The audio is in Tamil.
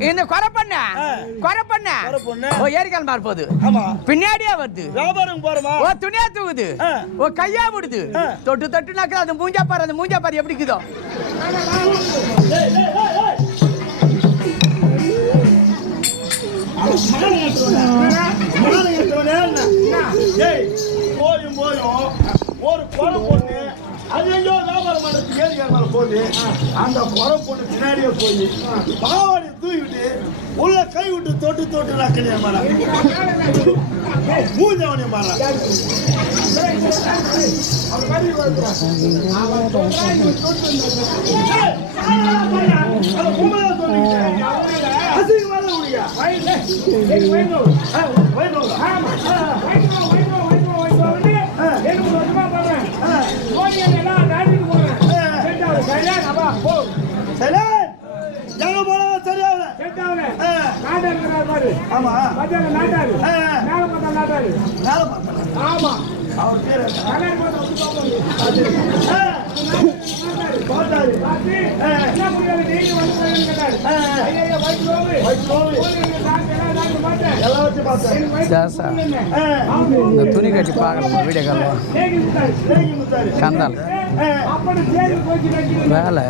இந்த கொரை பண்ண ஓ ஏரிக்கால் மாற போகுது பின்னாடியே வருது வியாபாரம் போறமா ஓ துணியா தூக்குது ஓ கையா விடுது தொட்டுனாக்க அது மூஞ்சா பாரு எப்படி இருக்குதோ போயும் ஒரு கொரை பொண்ணு அது எங்கோ வியாபாரம் பண்ணுறது ஏரிக்கால் மேல போகுது அந்த கொரை பொண்ணு பின்னாடியே போய் பாவாடி தூக்கிட்டு உள்ள கை விட்டு தொட்டு நக்கலையா மாறா மூஞ்சவனே மாறா ஆமா அவர் பேர் இந்த துணி கட்டி பார்க்கணும் வீடியோ காலம் கந்தால் வேலை